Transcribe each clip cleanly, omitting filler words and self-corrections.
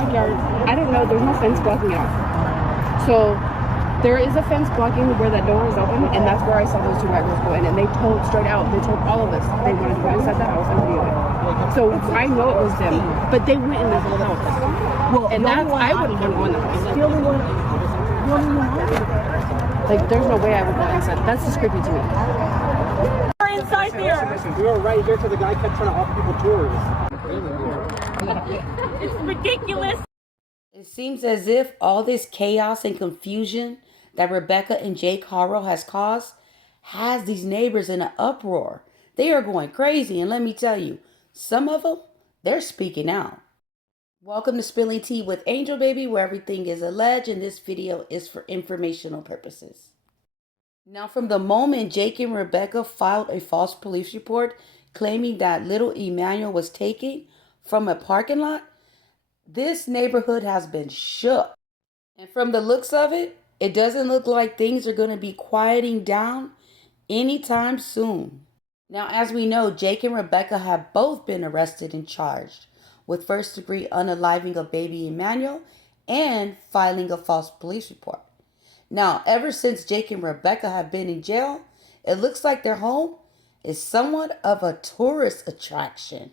backyard. I don't know. There's no fence blocking it off. So there is a fence blocking where that door is open, and that's where I saw those two white girls go in. And they told straight out, they told all of us they wanted to go inside the house and video it. So I know it was them, but they went in the whole house. Well, and that's I wouldn't want to go in the house. The only one. Like, there's no way I would go inside. That's just creepy to me. We're inside there. We were right here because the guy kept trying to offer people tours. It's ridiculous. It seems as if all this chaos and confusion that Rebecca and Jake Haro has caused has these neighbors in an uproar. They are going crazy, and let me tell you, some of them, they're speaking out. Welcome to Spilling Tea with Angel Baby, where everything is alleged, and this video is for informational purposes. Now, from the moment Jake and Rebecca filed a false police report claiming that little Emmanuel was taken from a parking lot, this neighborhood has been shook. And from the looks of it, it doesn't look like things are going to be quieting down anytime soon. Now, as we know, Jake and Rebecca have both been arrested and charged with first-degree unaliving of baby Emmanuel and filing a false police report. Now, ever since Jake and Rebecca have been in jail, it looks like their home is somewhat of a tourist attraction.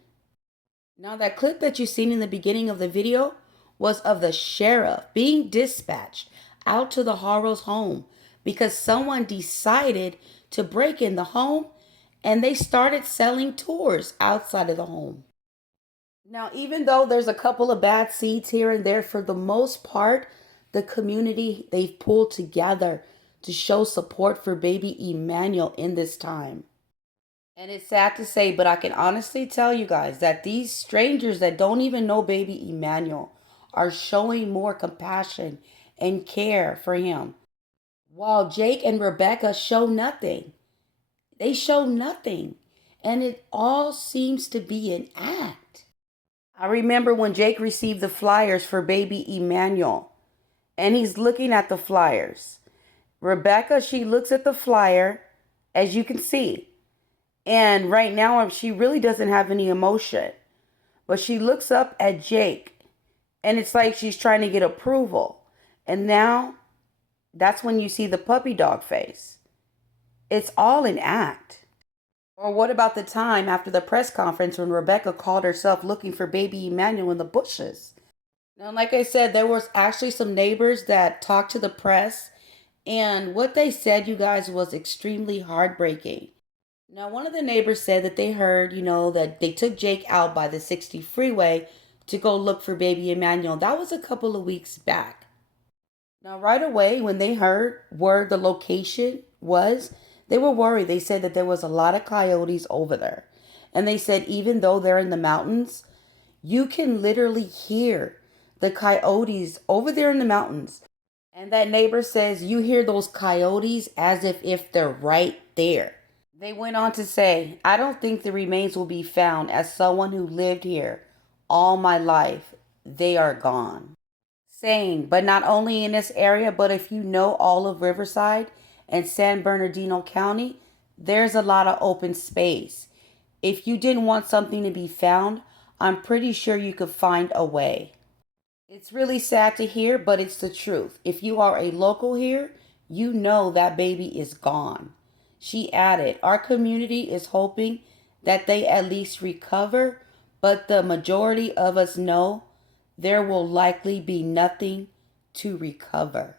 Now, that clip that you've seen in the beginning of the video was of the sheriff being dispatched out to the Haro's home because someone decided to break in the home and they started selling tours outside of the home. Now, even though there's a couple of bad seeds here and there, for the most part, the community, they've pulled together to show support for baby Emmanuel in this time. And it's sad to say, but I can honestly tell you guys that these strangers that don't even know baby Emmanuel are showing more compassion and care for him, while Jake and Rebecca show nothing. They show nothing, and it all seems to be an act. I remember when Jake received the flyers for baby Emmanuel, and he's looking at the flyers. Rebecca, she looks at the flyer, as you can see. And right now, she really doesn't have any emotion. But she looks up at Jake, and it's like she's trying to get approval. And now, that's when you see the puppy dog face. It's all an act. Or what about the time after the press conference when Rebecca called herself looking for baby Emmanuel in the bushes? Now, like I said, there was actually some neighbors that talked to the press, and what they said, you guys, was extremely heartbreaking. Now, one of the neighbors said that they heard, that they took Jake out by the 60 freeway to go look for baby Emmanuel. That was a couple of weeks back. Now, right away, when they heard where the location was, they were worried. They said that there was a lot of coyotes over there. And they said even though they're in the mountains, you can literally hear the coyotes over there in the mountains. And that neighbor says you hear those coyotes as if they're right there. They went on to say, I don't think the remains will be found. As someone who lived here all my life, they are gone. Saying, but not only in this area, but if you know all of Riverside and San Bernardino County, there's a lot of open space. If you didn't want something to be found, I'm pretty sure you could find a way. It's really sad to hear, but it's the truth. If you are a local here, you know that baby is gone. She added, our community is hoping that they at least recover, but the majority of us know there will likely be nothing to recover.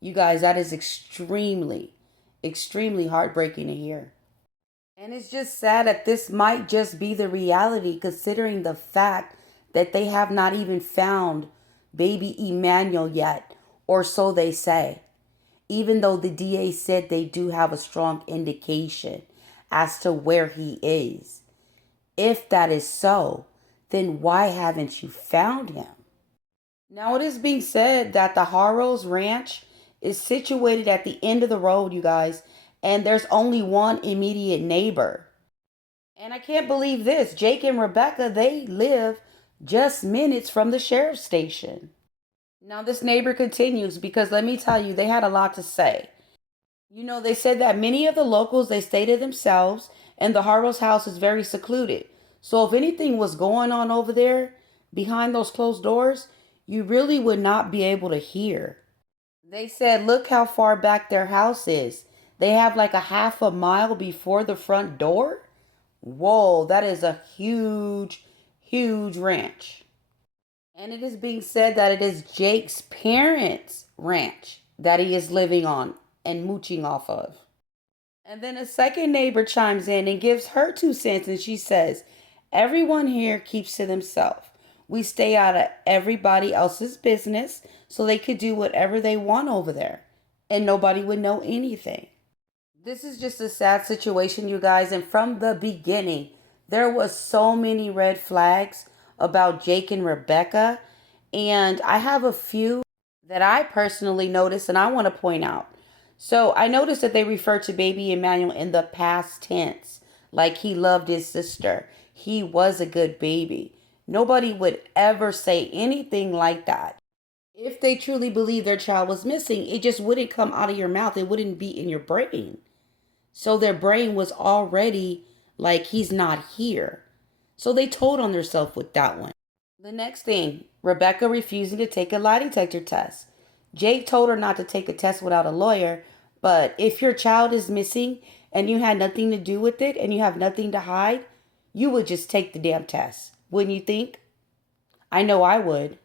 You guys, that is extremely, extremely heartbreaking to hear. And it's just sad that this might just be the reality, considering the fact that they have not even found baby Emmanuel yet, or so they say. Even though the DA said they do have a strong indication as to where he is. If that is so, then why haven't you found him? Now, it is being said that the Haro's ranch is situated at the end of the road, you guys, and there's only one immediate neighbor. And I can't believe this. Jake and Rebecca, they live just minutes from the sheriff's station. Now, this neighbor continues because let me tell you, they had a lot to say. They said that many of the locals, they stay to themselves, and the Haro's house is very secluded. So if anything was going on over there behind those closed doors, you really would not be able to hear. They said, look how far back their house is. They have like a half a mile before the front door. Whoa, that is a huge, huge ranch. And it is being said that it is Jake's parents' ranch that he is living on and mooching off of. And then a second neighbor chimes in and gives her 2 cents, and she says, everyone here keeps to themselves. We stay out of everybody else's business so they could do whatever they want over there and nobody would know anything. This is just a sad situation, you guys. And from the beginning, there was so many red flags about Jake and Rebecca. And I have a few that I personally noticed and I want to point out. So I noticed that they refer to baby Emmanuel in the past tense, like he loved his sister. He was a good baby. Nobody would ever say anything like that. If they truly believe their child was missing, it just wouldn't come out of your mouth. It wouldn't be in your brain. So their brain was already like, he's not here. So they told on themselves with that one. The next thing, Rebecca refusing to take a lie detector test. Jake told her not to take a test without a lawyer, but if your child is missing and you had nothing to do with it and you have nothing to hide, you would just take the damn test, wouldn't you think? I know I would.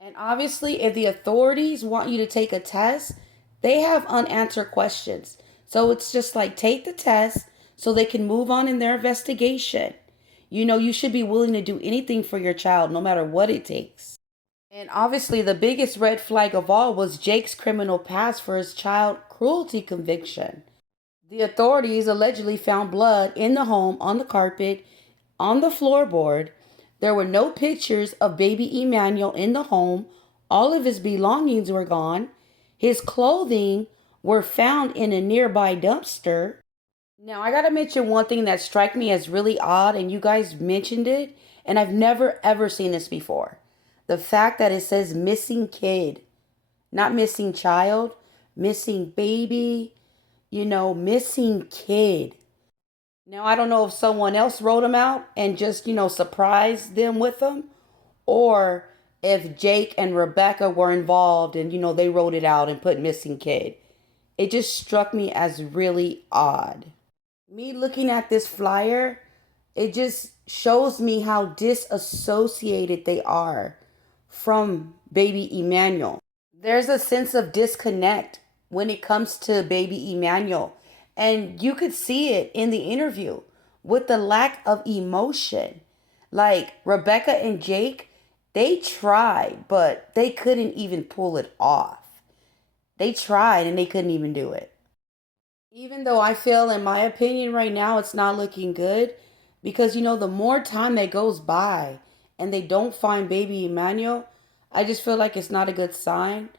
And obviously, if the authorities want you to take a test, they have unanswered questions. So it's just like, take the test so they can move on in their investigation. You know, you should be willing to do anything for your child, no matter what it takes. And obviously, the biggest red flag of all was Jake's criminal past for his child cruelty conviction. The authorities allegedly found blood in the home, on the carpet, on the floorboard. There were no pictures of baby Emmanuel in the home. All of his belongings were gone. His clothing were found in a nearby dumpster. Now, I gotta mention one thing that struck me as really odd, and you guys mentioned it, and I've never ever seen this before. The fact that it says missing kid, not missing child, missing baby, missing kid. Now, I don't know if someone else wrote them out and just, surprised them with them, or if Jake and Rebecca were involved and, they wrote it out and put missing kid. It just struck me as really odd. Me looking at this flyer, it just shows me how disassociated they are from baby Emmanuel. There's a sense of disconnect when it comes to baby Emmanuel. And you could see it in the interview with the lack of emotion. Like Rebecca and Jake, they tried, but they couldn't even pull it off. They tried and they couldn't even do it. Even though I feel, in my opinion, right now, it's not looking good. Because, the more time that goes by and they don't find baby Emmanuel, I just feel like it's not a good sign.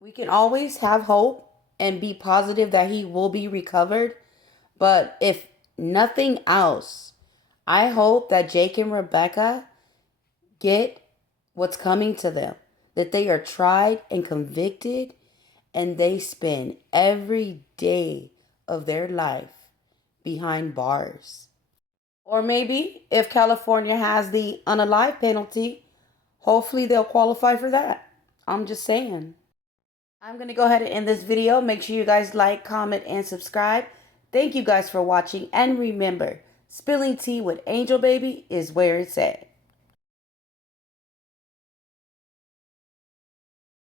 We can always have hope and be positive that he will be recovered. But if nothing else, I hope that Jake and Rebecca get what's coming to them. That they are tried and convicted and they spend every day of their life behind bars. Or maybe if California has the unalive penalty, hopefully they'll qualify for that. I'm just saying. I'm going to go ahead and end this video. Make sure you guys like, comment, and subscribe. Thank you guys for watching. And remember, spilling tea with Angel Baby is where it's at.